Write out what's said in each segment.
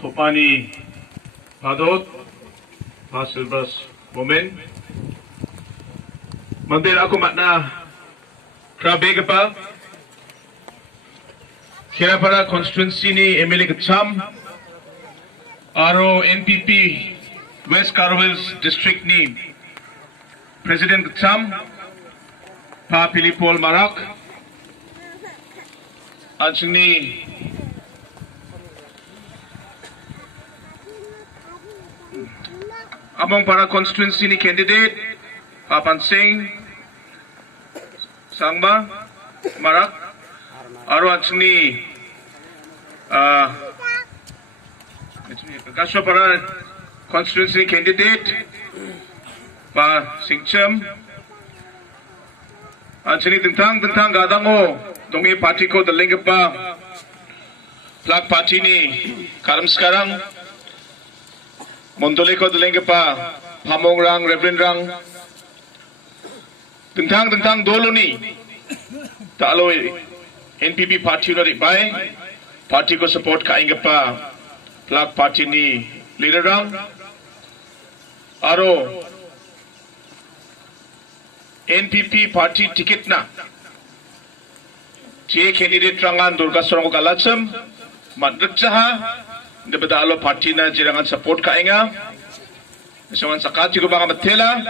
Topani Padot Pasilbas Momen Mandir ako matna Krabega pa Kaya para constituency ni Emily Kacham Aro NPP West Carwells District ni President Kacham Pa Pilipol Marak Ansing ni Among para constituency ni candidate Papan Singh Sangba Marak Aro ansing ni Kasyo para constituency candidate Pa Singchem ansing ni tentang gadango dongi parti ko daling pa flag party ni karam sekarang Montole ko daling pa pamong rang reverend rang tentang dolo ni talo NPP party na bay party ko support kainga pa flag party ni leader rang aro NPP party ticket na Cie candidate rangan Durga Sorong Kalacham Madriksaha Debedalo party na jirangan support kainga Nasawan sakat juga banga matela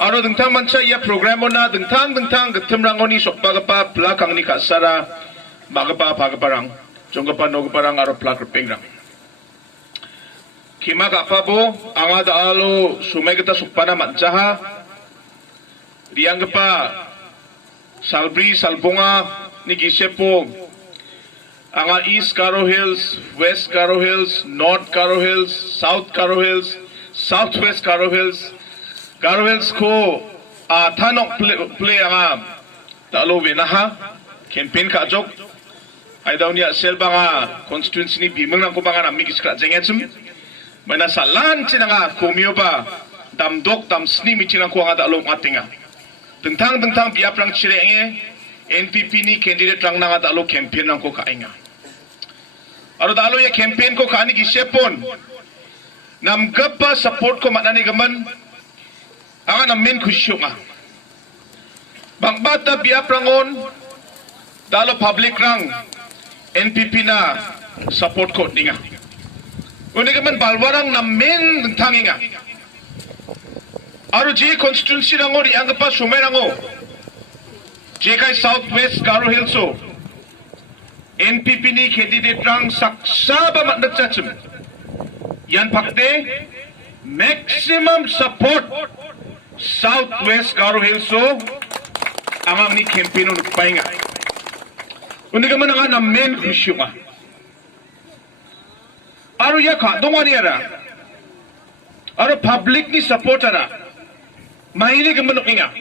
Aro dengtang manca ia program na dengtang getem rangoni sok bagapa pelakang ni kasara bagapa pagaparang jongapa nogaparang aro plak repingrang Kima kapabo angada alo sumay kita sukpana matjaha Rianggapa Salbri, Salbunga, ni Gisepo, anga East Caro Hills, West Caro Hills, North Caro Hills, South Caro Hills, Southwest Caro Hills ko tanok play anga talo benaha campaign ka jok ay daw niya selba nga constituency ni bimang nang kumanga na migis ka jengetsum mana salan cinanga kumyo ba damdok dam sni mi cinang ko nga talo matinga Tentang biap rang cirenge NPP ni candidate rang nanga dalo campaign rang ko kainga. Aro dalo ya campaign ko kaani gisepon. Nam gapa support ko manani gaman. Anga namin kusyo nga. Bang bata biap rangon dalo public rang NPP na support ko ninga. Uni gaman balwarang namin tentang nga. Aro je constituency rango ri angpa sumay rango je kai Southwest Caro Hills so NPP ni candidate rang saksa ba matnachachim yan pakte maximum support Southwest Caro Hills so amang ni campaign on painga undi ka man nga na main issue nga aro ya ka dongwani ara aro public ni support ara Mahilig ang manok nga.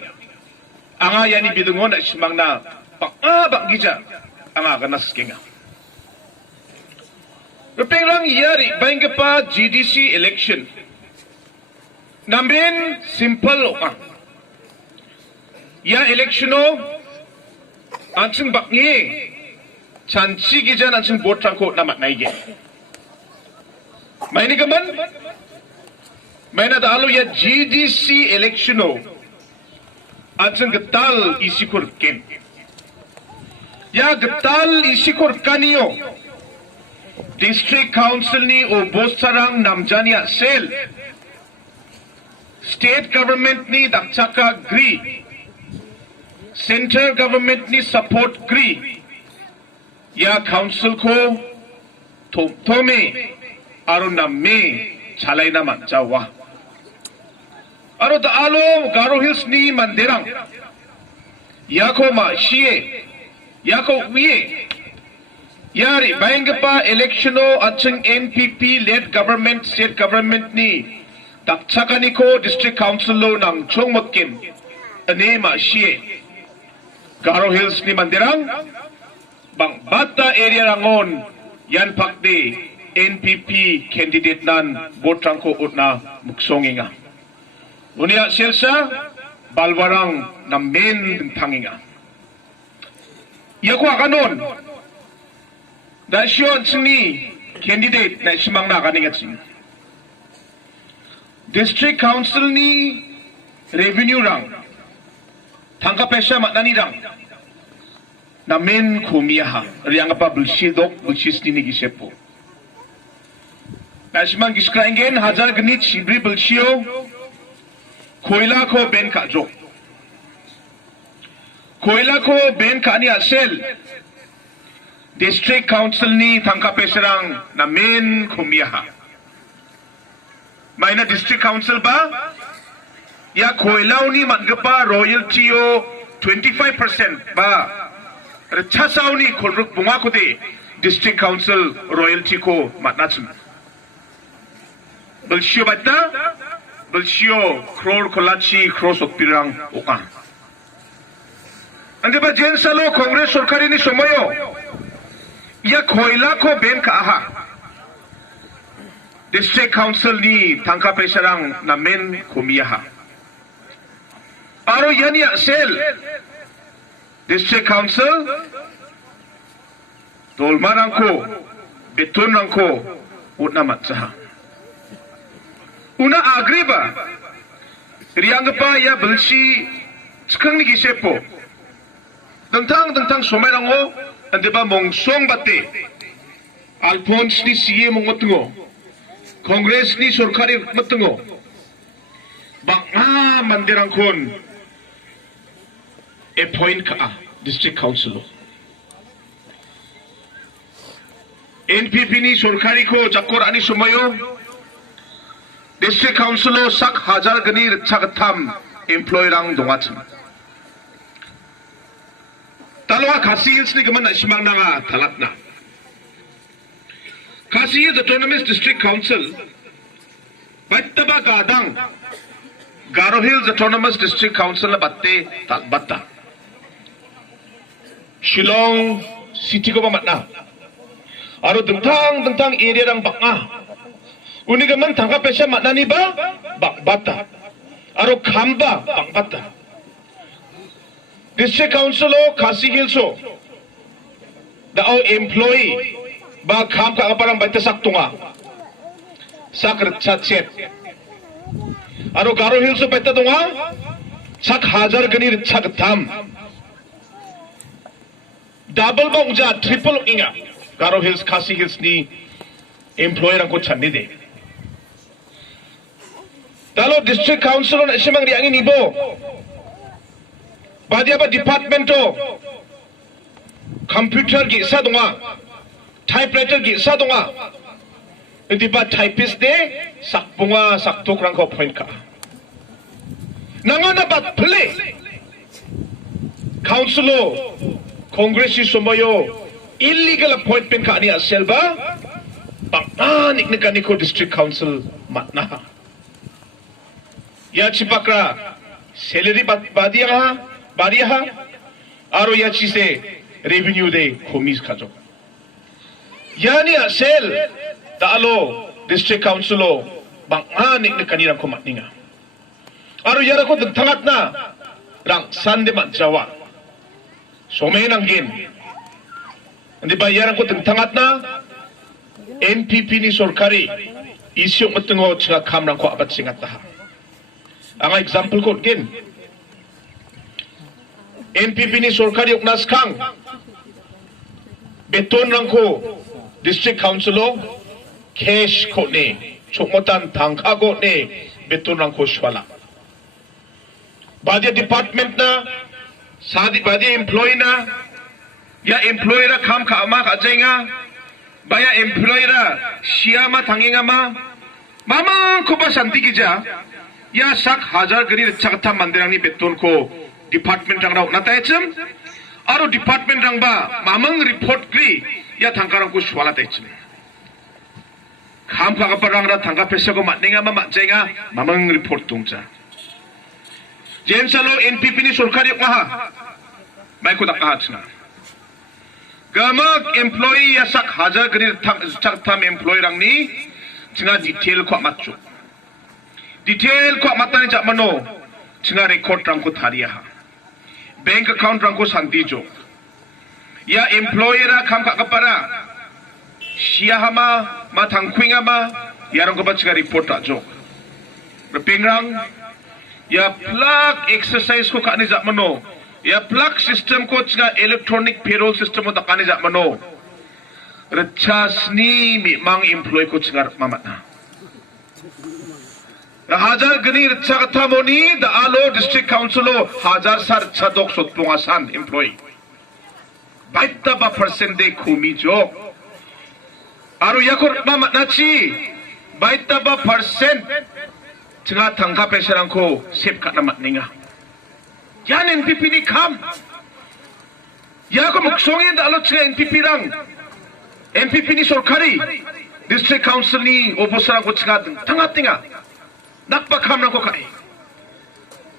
Anga yan ibidungon na isimang na pang-abak gija. Anga kanas kinga. Rupeng yari, baing ka pa GDC election. Namin, simple o ka. Ya election o, ansing bakngi, chansi gija ansing botrang ko namat naige. Mahilig ka man? May nadalo ya GDC election o ansang getal isikur ken ya getal isikur kaniyo district council ni o bosarang namjania sel state government ni dakchaka gri central government ni support gri ya council ko tome aro namme chalai na manjawa Aro daalo Caro Hills ni mandirang Yako ma siye Yako wiye Yari bayangpa electiono atsing NPP led government state government ni Dakchakani ko district council lo ng Chongmotkim Ane ma siye Caro Hills ni mandirang Bang bata area rangon Yan pakde NPP candidate nan botrang ko utna muksongi nga Unia selsa balwarang na main tanginga. Iako akanon. Dasyon sini candidate na isimang na kaningat district council ni revenue rang tangka pesa matnani rang na men kumiyaha riang pa bulshidok bulshis ni gisepo na isimang giskraingen hajar ganit shibri bulshio koila ko ben kajo koila ko ben kani asel district council ni tangka pesa rang na men kumiyaha may na district council ba ya koilaw ni matgapa royalty o 25% ba chasaw ni kolruk bunga ko de district council royalty ko matnachim bulshio bata bulshio crore kolachi cross okpirang oka ande ba jen salo congress sarkari ni somoyo ya koila ko ben ka aha district council ni tangka pesarang namen kumiyaha aro yani sel district council dolmarang ko betonang ko utna matsaha una agree ba riang pa ya bulsi skang ni gisepo dangtang somerang o ande ba mongsong bate alphonse ni CA mongotungo Congress ni sarkari matungo banga mandirang kon appoint ka district council NPP ni sarkari ko jakor ani sumayo district council sak hajar ganir chagatham employee rang dongat talwa khasi hills ni gaman simang na thalat na Khasi Hills Autonomous District Council Battaba Gadang Garo Hills Autonomous District Council na batte talbata Shillong City ko matna aro dengtang area rang baka uni gaman tangka pesa matna ni ba bakbata aro khamba bakbata District Council o Khasi Hills o dao employee ba kham ka parang baita saktunga sakr chatset aro Garo Hills baita tunga sak hajar ganir chak tham double ba uja triple inga Garo Hills Khasi Hills ni employer ang ko channi de talo district council on simang riangin ibo badia ba departmento computer gi sa tunga typewriter gi sa donga di ba typist de sakpunga saktok rang ko point ka nangana bat play councilo congress sumayo illegal appointment ka ani aselba panik ni kaniko district council matna ya chipakra salary badiya aro ya chise revenue de khomis khajo yani asel talo district council o banganik ni kanirang kumatninga aro yara ko dagthangat na rang sande matjawa somenang gin hindi ba yara ko dagthangat na NPP ni sarkari isyong matungo tsaka kamrang ko abat singat taha ang example ko gin NPP ni sarkari uknas kang beton rang ko district council o cash ko ne chukmotan tangka ko ne beton rang ko swala badia department na sadi badia employee na ya employee ra kam ka ama ka jainga baya employee ra siama tanginga mama ko ba santi kija ya sak hajar gari chakta mandirang ni beton ko department rang ra nataychum aro department rang ba mamang report kri ya tangkarang ko swala taichin kham ka parang ra tangka pesa ko matninga matjainga mamang report tungcha jensalo NPP ni sarkari ngaha mai ko dakachna gamak employee ya sak hajar gari chaktham employee rang ni chinga detail ko matchu detail ko matani jamano chinga record rang ko thariya bank account rang ko santi jo ya employer ra kham ka kapara siahama matangkwingama yarang ko ba chiga report ajo pengrang ya plug exercise ko kani jak mano ya plug system ko chiga electronic payroll system ko takani jak mano rechasni mi mang employee ko chiga mamat na hajar gani recha katha moni the alo district council o hajar sar chadok sotpunga san employee baita ba percent de khumi jo aru yakor mamat na chi baita ba percent chiga tangka peserang ko sep kat namat ninga yan NPP ni kam ya ko muksongin da alo chiga NPP rang NPP ni sorkari district council ni opposite ko chiga tanga tinga nakpa kamrang ko kai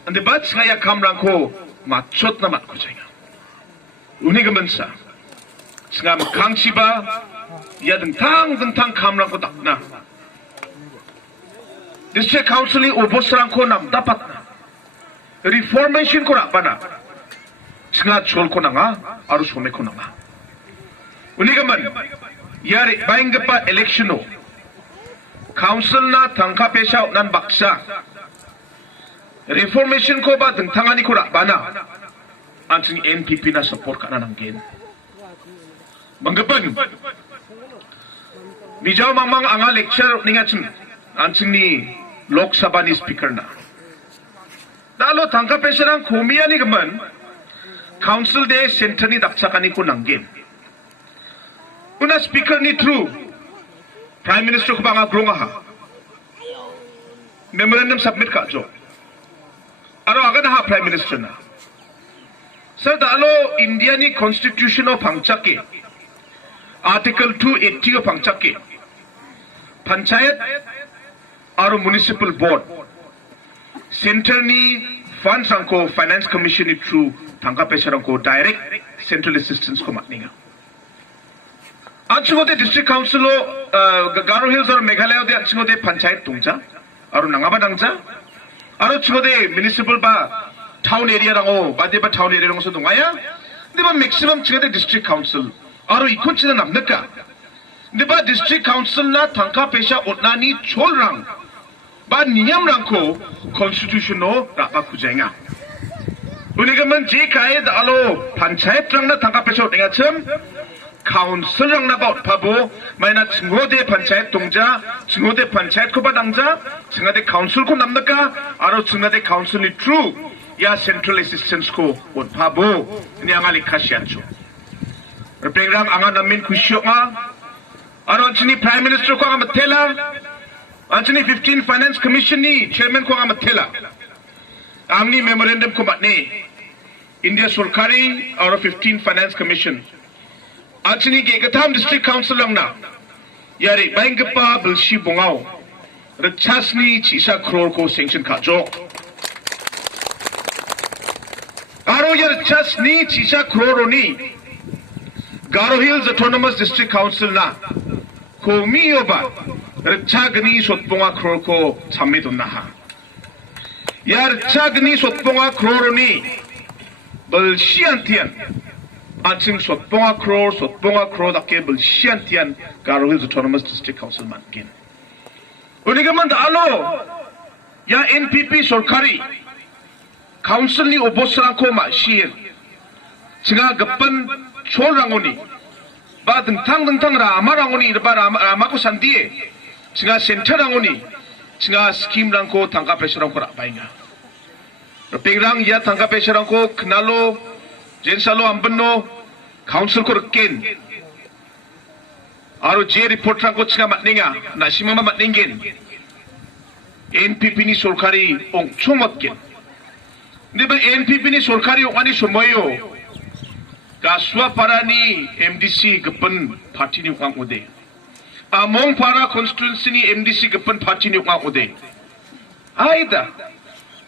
ande bat saya kamrang ko machot na mat ko jaya uni gemensa singa kangsiba ya dentang kamrang ko takna district council ni opposite ko nam dapat na reformation ko na bana singa chol ko na nga aru some ko na nga uni gemen yari baingpa election o council na tangka pesha nan baksa reformation ko ba tangani ko bana anting NPP na support kana nang gen manggapan ni jaw mamang anga lecture ninga chim anting ni Lok Sabha ni speaker na dalo tangka pesha nang komiya ni gaman council de center ni daksakani ko nang gen una speaker ni true Prime Minister ko ba nga grunga ha? Memorandum submit ka jo. Aro agad ha Prime Minister na. Sir, dalo India ni Constitution o pangchake. Article 280 o pangchake. Panchayat aro Municipal Board. Center ni funds ko Finance Commission ni through tangka pesarang ko direct central assistance ko matninga. 안치고대 디스트릭트 카운슬로 가로 힐스 और मेघालय दे 안치고대 पंचायत 동자 아로 나가바 당자 아로 치고대 म्युनिसिपल बा town area रंगो बादेबा town area रंगो 동아야 근데 바 मैक्सिमम 치고대 디스트릭트 카운슬 아로 이콘 치나 남는까 근데 바 디스트릭트 카운슬나 당카 पेशा 오나니 촐랑 바 नियम랑코 컨스티튜션노 라바 쿠쟁아 우리가만 제 가에 알로 पंचायत रंगना 당카 पेशा 오땡아 참 council rang na baut pabo maina chingode panchayat tongja chingode panchayat ko badangja chingade council ko namnaka aro chingade council ni true ya central assistance ko on pabo ni anga likhasiancho repengrang anga namin kusyoka aro chini prime minister ko anga matela chini 15 finance commission ni chairman ko anga matela amni memorandum ko batne India Sorkari aro 15 finance commission Achini ke Gatam district council lang na yari baingpa bilshi bongao rechasni chisa crore ko sanction kajo aro yar chasni chisa crore ni Garo Hills Autonomous District Council na komi oba rechagni sotponga crore ko chamidun na ha yar chagni sotponga crore ni bilshi antian Anting sotponga crore dake belsiantian Garo Hills Autonomous District Council mankin. Unigaman alo ya NPP sorkari council ni opposite ko ma shir singa gapan chol rangoni ba dentang ra amarangoni ba rama ko santie singa center rangoni singa scheme rangko tangka pesarang ko ra bainga. Pengrang ya tangka pesarang ko knalo Jensalo ambenno council ko reken aro je report rang ko chinga matninga nasimama matningen NPP ni sorkari ong chomotken diba NPP ni sorkari ong ani somoyo kaswa parani MDC gapan party ni ong ode among para constituency ni MDC gapan party ni ong ode aida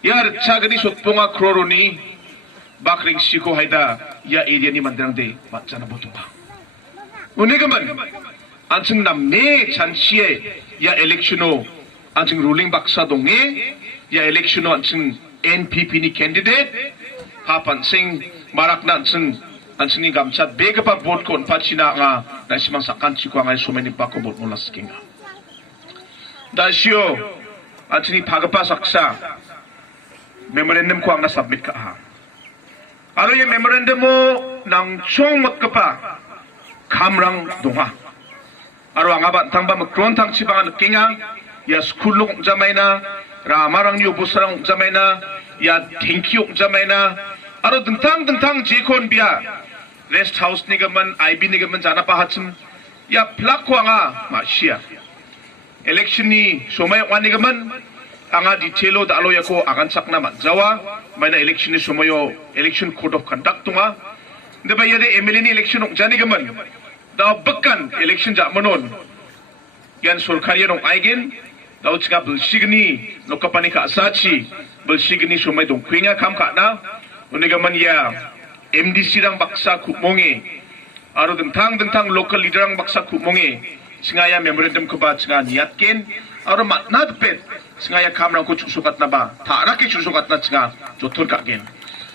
yar chagani sotponga kroroni bakring siko haida ya area ni mandrang de matjana botuba unigaman anching namme chanchie ya electiono anching ruling baksa donge ya electiono anching NPP ni candidate hapan sing marakna anching Ansini gamchat bega pa bot kon pachina nga na simang sakan chiko nga sumeni pa ko bot molaskinga. Dasyo ansini pagapa saksa memorandum ko ang na-submit ka ha. Aro yung memorandum mo nang chong mat ka pa kamrang dunga. Aro ang abat tang ba magkron tang chibangan kinga ya skulong jamay na ramarang niyo busarang jamay na ya thank you jamay na aro dentang jikon biya rest house ni gaman IB ni gaman jana pa hatsim ya plak ko nga masya election ni sumay wani gaman anga ditelo da alo yako akan sakna jawa may na election ni sumayo election code of conduct tunga de ba yade MLA ni election ong jani gaman da bakkan election ja manon yan सरकारी nong aigen daw chika bulsigni nokapani ka asachi bulsigni sumay dong kwinga kam ka na unigaman ya MDC rang baksa kumonge aro dentang local leader rang baksa kumonge singaya memorandum ko ba singa niatken aro matnadpet singaya kamrang ko chusukat na ba taraki chusukat na singa jotor ka gen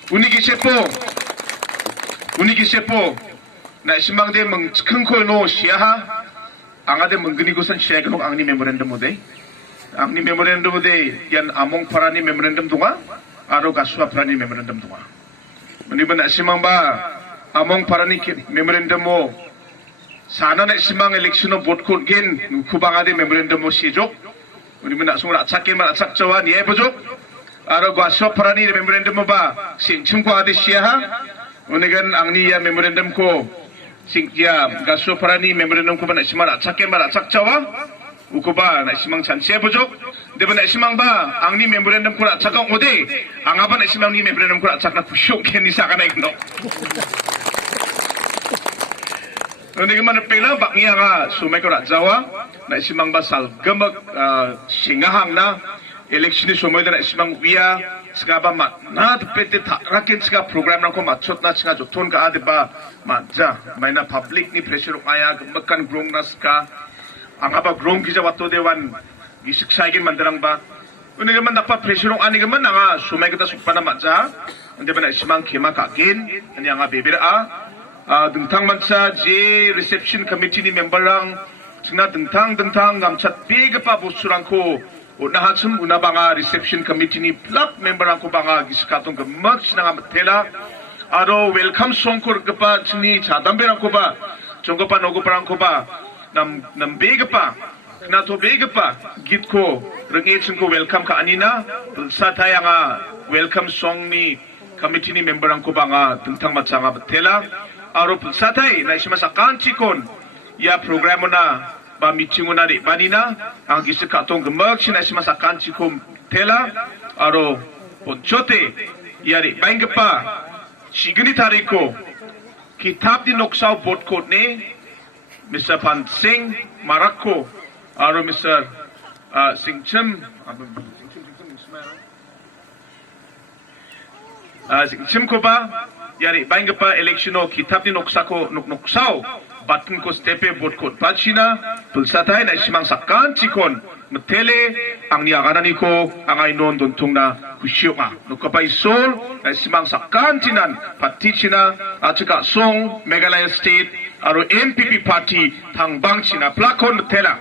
unigi sepo na simangde mang chkengko no siaha angade menggenigosan siagenok angni memorandum mode angni memorandum mode yan among parani memorandum tunga aro gaswa parani memorandum tunga meniban na simang ba among parani memorandum mo sana na simang election of vote court gen kubangade memorandum mo sijok meniban na sungra atsakke man atsak jawa niye bojok aro gaswa parani memorandum mo ba singchungko ade siaha unigan angni ya memorandum ko singya gaso parani memorandum ko ba na simang atsakke man atsak jawa ukuba na simang chanse bojok deba na simang ba angni memorandum ko atsakang ode angaba na simang ni memorandum ko atsak na pusyok ken ni saka na igno Nung man pela baknya nga sumay ko jawa na simang ba sal gamak singahang na election ni sumay na simang wiya saka ba na pete rakin saka program na ko matchot na saka joton ka ade ba matja may na public ni pressure kaya makan grong na saka ang apa grong kisa wato dewan gisiksaigin mandarang ba uni gaman nakpa pressure ani gaman nga sumay kita sukpa na matja hindi ba na simang kima kagin ani nga bibira dentang mansa je reception committee ni member lang sina dentang gamchat big pa busurang ko unahatsum una banga reception committee ni plak member ang ko banga giskatong gamak sina nga matela aro welcome song ko pa sini chadamberang ko ba jongko pa nogo parang ko ba nam big pa na to big pa git ko rengitsin ko welcome ka anina sa taya nga welcome song ni committee ni member ang ko banga dentang matsanga matela aro sa tay na isimasakan chikon ya programo na ba meeting na di banina ang gisikatong gemag sina isimasakan chikom tela aro ponchote yari baingpa signi tariko kitab di noksaw bot code ni Mr. Pan Singh Marako aro Mr. Singchim ko ba yari baingpa election o kitab ni noksako noksaw batun ko stepe bot ko pachina tulsatay na simang sakan chikon matele ang niaganani ko ang ay non dontong na kusyoka nukapay sol na simang sakan tinan patichina at saka song Meghalaya State aro NPP party tangbang china plakon matela